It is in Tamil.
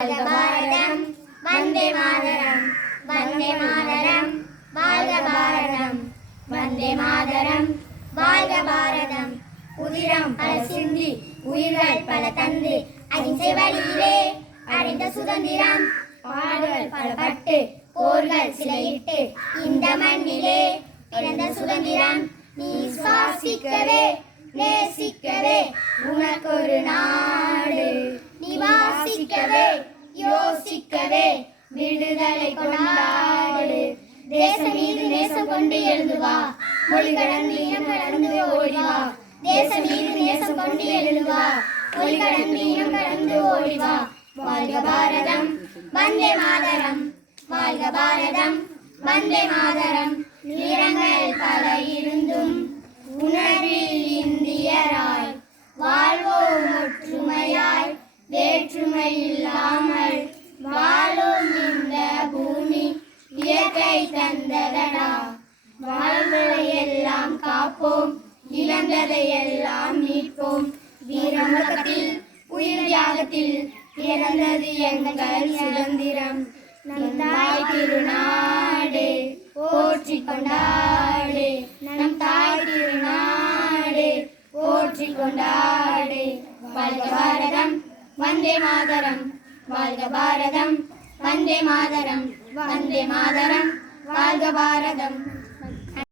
வாழ்க பாரதம். வந்தே மாதரம். வந்தே மாதரம். வாழ்க பாரதம். வந்தே மாதரம். வாழ்க பாரதம். உதிரம் பல சிந்தி உயிர்கள் பல தந்து அகிம்சை வழியிலே அடைந்த சுதந்திரம். பாடுகள் பல பட்டு போர்கள் சிலையிட்டு இந்த மண்ணிலே பிறந்த சுதந்திரம். நீ சுவாசிக்கவே நேசிக்கவே நீ வாசிக்கவே யோசிக்கவே விடுதலை கொண்டாடு. தேசம் மீது நேசம் கொண்டு எழுந்து வா. மொழி கடந்து இனம் கடந்து ஓடி வா. தேசம் மீது நேசம் கொண்டு எழுந்து வா. மொழி கடந்து இனம் கடந்து ஓடி வா. வாழ்க பாரதம் வந்தே மாதரம். வாழ்க பாரதம் வந்தே மாதரம். நிறங்கள் பல இருந்தும் உணர்வில் இந்தியராய். வாழ்வோம் ஒற்றுமையாய் வேற்றுமை இயற்கை தந்ததடா. வாழ்வதை எல்லாம் காப்போம். இழந்ததை எல்லாம் மீட்போம். வீரமுகத்தில் உயிர் தியாகத்தில் இறந்தது எங்கள் சுதந்திரம். நம் தாய் திருநாடு போற்றி கொண்டாடே. நம் தாய் திருநாடே போற்றி கொண்டாடே. வாழ்க பாரதம் வந்தே மாதரம். வாழ்க பாரதம் வந்தே மாதரம். வந்தே மாதரம் வாழ்க பாரதம்.